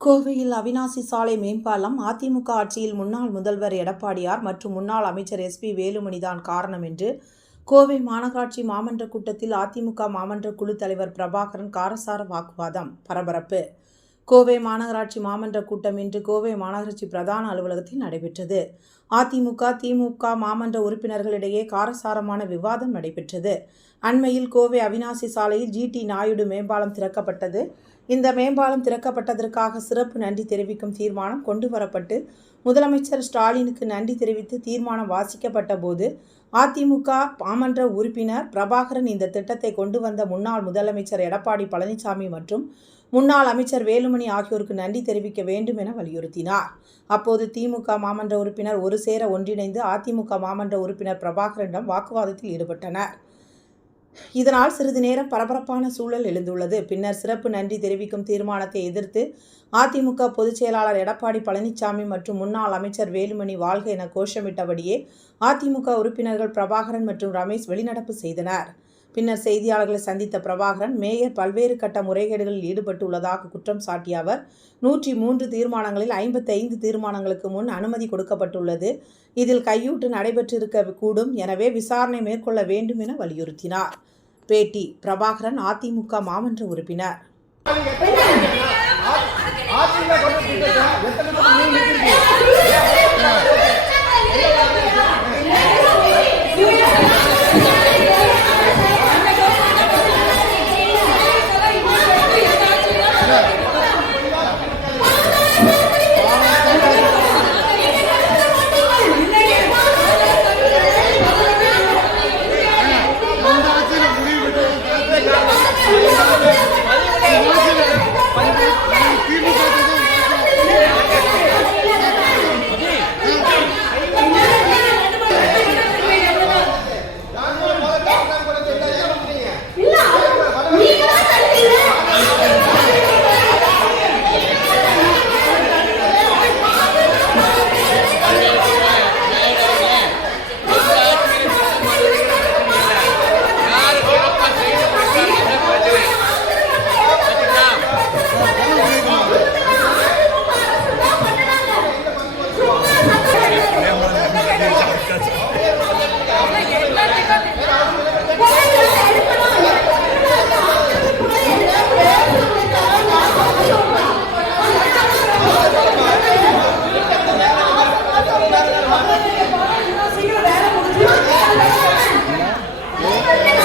கோவையில் அவினாசி சாலை மேம்பாலம் அதிமுக ஆட்சியில் முன்னாள் முதல்வர் எடப்பாடியார் மற்றும் முன்னாள் அமைச்சர் எஸ்பி வேலுமணிதான் காரணம் என்று கோவை மாநகராட்சி மாமன்ற கூட்டத்தில் அதிமுக மாமன்ற குழு தலைவர் பிரபாகரன் காரசார வாக்குவாதம் பரபரப்பு. கோவை மாநகராட்சி மாமன்ற கூட்டம் இன்று கோவை மாநகராட்சி பிரதான அலுவலகத்தில் நடைபெற்றது. அதிமுக திமுக மாமன்ற உறுப்பினர்களிடையே காரசாரமான விவாதம் நடைபெற்றது. அண்மையில் கோவை அவினாசி சாலையில் ஜிடி நாயுடு மேம்பாலம் திறக்கப்பட்டது. இந்த மேம்பாலம் திறக்கப்பட்டதற்காக சிறப்பு நன்றி தெரிவிக்கும் தீர்மானம் கொண்டு வரப்பட்டு முதலமைச்சர் ஸ்டாலினுக்கு நன்றி தெரிவித்து தீர்மானம் வாசிக்கப்பட்ட போது அதிமுக பாமன்ற உறுப்பினர் பிரபாகரன் இந்த திட்டத்தை கொண்டு வந்த முன்னாள் முதலமைச்சர் எடப்பாடி பழனிசாமி மற்றும் முன்னாள் அமைச்சர் வேலுமணி ஆகியோருக்கு நன்றி தெரிவிக்க வேண்டும் என வலியுறுத்தினார். அப்போது திமுக மாமன்ற உறுப்பினர் ஒரு சேர ஒன்றிணைந்து அதிமுக மாமன்ற உறுப்பினர் பிரபாகரனிடம் வாக்குவாதத்தில் ஈடுபட்டனர். இதனால் சிறிது நேரம் பரபரப்பான சூழல் எழுந்துள்ளது. பின்னர் சிறப்பு நன்றி தெரிவிக்கும் தீர்மானத்தை எதிர்த்து அதிமுக பொதுச் செயலாளர் எடப்பாடி பழனிசாமி மற்றும் முன்னாள் அமைச்சர் வேலுமணி வாழ்க என கோஷமிட்டபடியே அதிமுக உறுப்பினர்கள் பிரபாகரன் மற்றும் ரமேஷ் வெளிநடப்பு செய்தனர். பின்னர் செய்தியாளர்களை சந்தித்த பிரபாகரன் மேயர் பல்வேறு கட்ட முறைகேடுகளில் ஈடுபட்டுள்ளதாக குற்றம் சாட்டிய அவர் நூற்றி மூன்று தீர்மானங்களில் ஐம்பத்தைந்து தீர்மானங்களுக்கு முன் அனுமதி கொடுக்கப்பட்டுள்ளது இதில் கையூட்டு நடைபெற்றிருக்க கூடும் எனவே விசாரணை மேற்கொள்ள வேண்டும் என வலியுறுத்தினார் பேட்டி பிரபாகரன் அதிமுக மாமன்ற உறுப்பினர் ஆட்சியில Oh,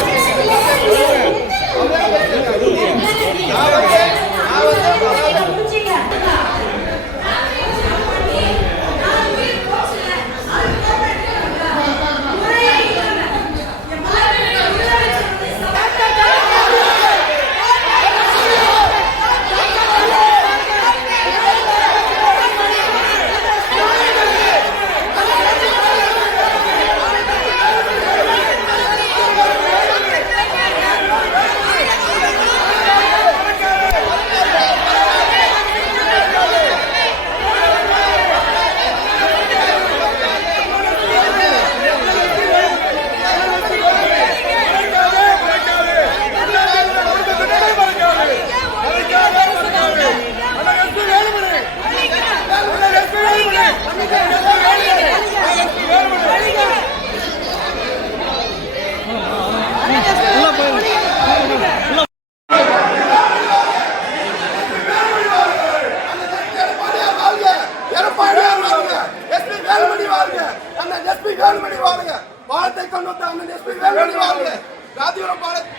கொண்டு வந்த அண்ணன் எஸ்பி வேலுமணி வாழ்க ராஜீவரம் பாலத்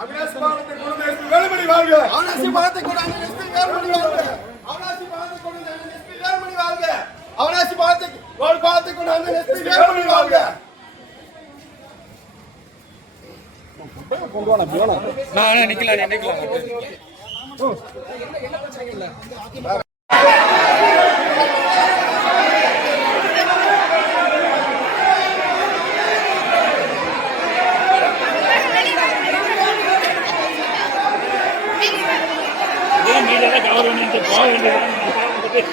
அவினாசி பாலத்தை கொண்டு எஸ்பி வேலுமணி வாழ்க அவினாசி பாலத்தை கொண்டு அண்ணன் எஸ்பி வேலுமணி வாழ்க அவினாசி பாலத்தை கொண்டு அண்ணன் எஸ்பி வேலுமணி வாழ்க அவினாசி பாலத்தை ஒரு பாலத்தை கொண்டு அண்ணன் எஸ்பி வேலுமணி வாழ்க நான் நிக்கலாம் நிக்கலாம் மீடியால கவர்மெண்ட் போக